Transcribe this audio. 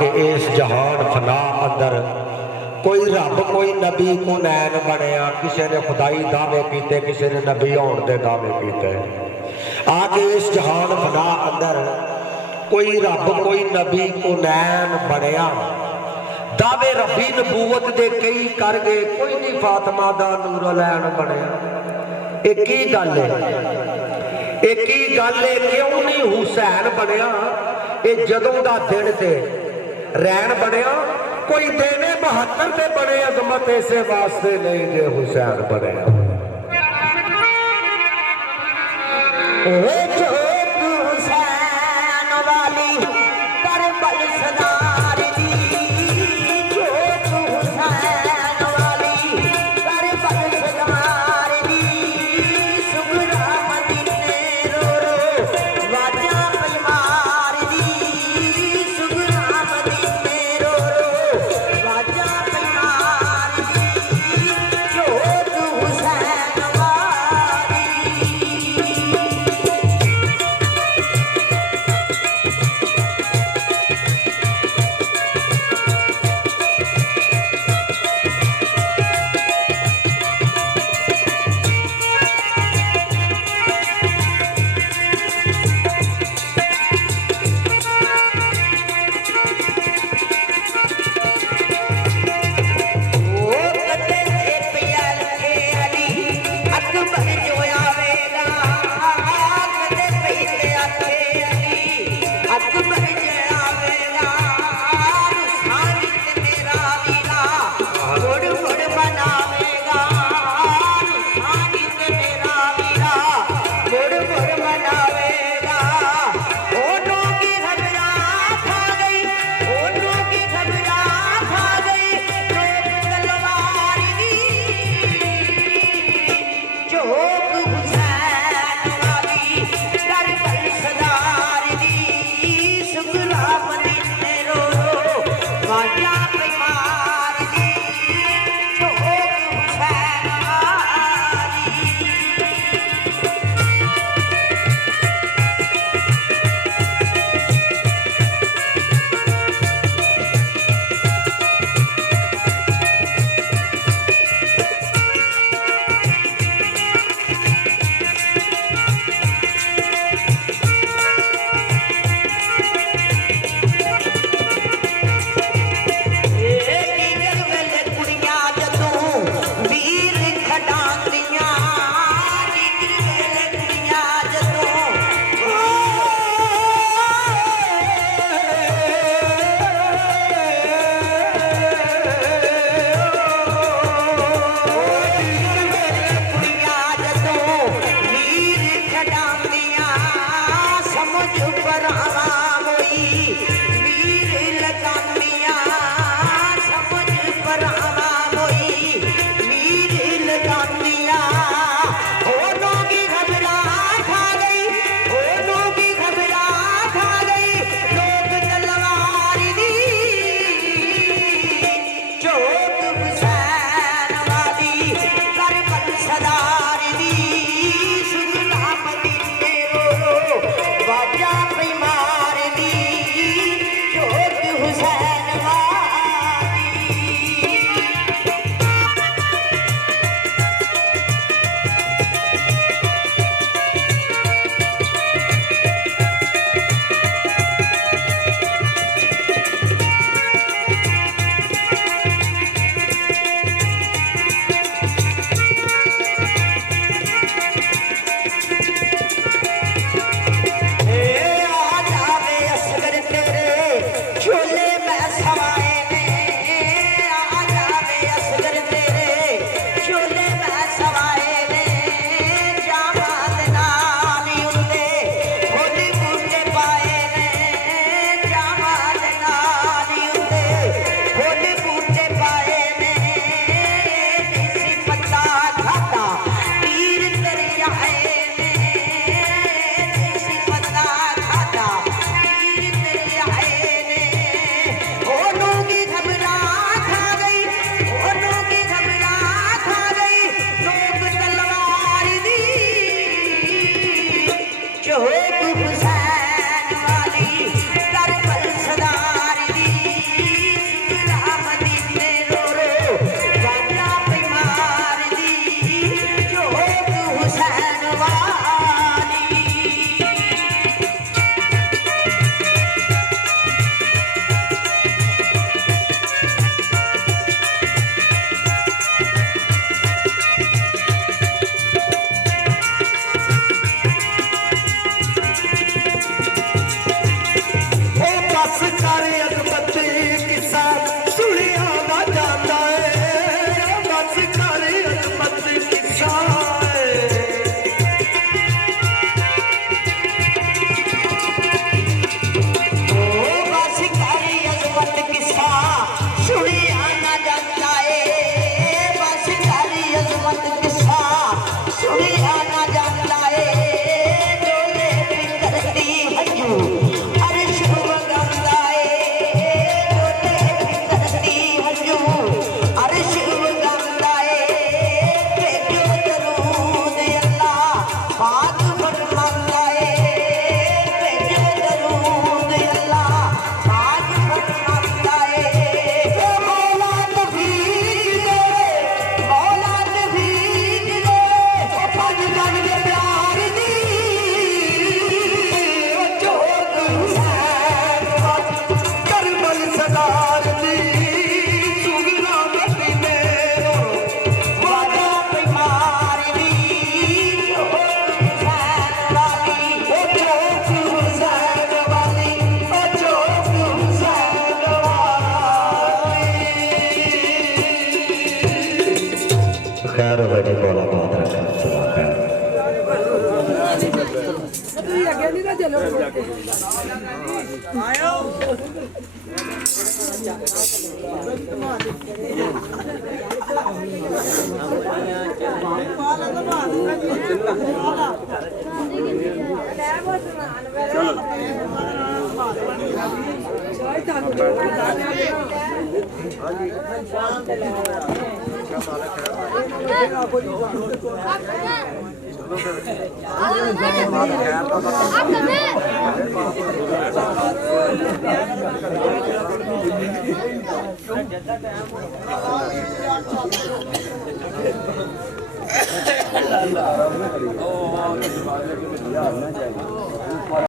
आके इस जहान फना अंदर कोई रब कोई नबी को नैन बनया, किसी ने खुदाई दावे किए, किसी ने नबी होने के दावे किए। आके इस जहान फना अंदर कोई रब कोई नबी को नैन बनया, दावे रबी नबूवत दे कई कर गए, कोई नहीं फातिमा दा नूरलैन बनया। एक ही गल है, एक ही गल है, क्यों नहीं हुसैन बनया? ये जदों दा दिन ते रैन बनया, कोई देने 72 ते बने अजमत इसे वास्ते नहीं जे हुसैन बनया। हुसैन वाली करबल सदार दी, हुसैन वाली करबल सदार दी, सुगरा मदीने रो रो वाजा पलमार दी, सुगरा मदीने रो रो वाजा पलमार दी, जोत हुसैन वाली। चलो जी मौला बात रखा चला खैर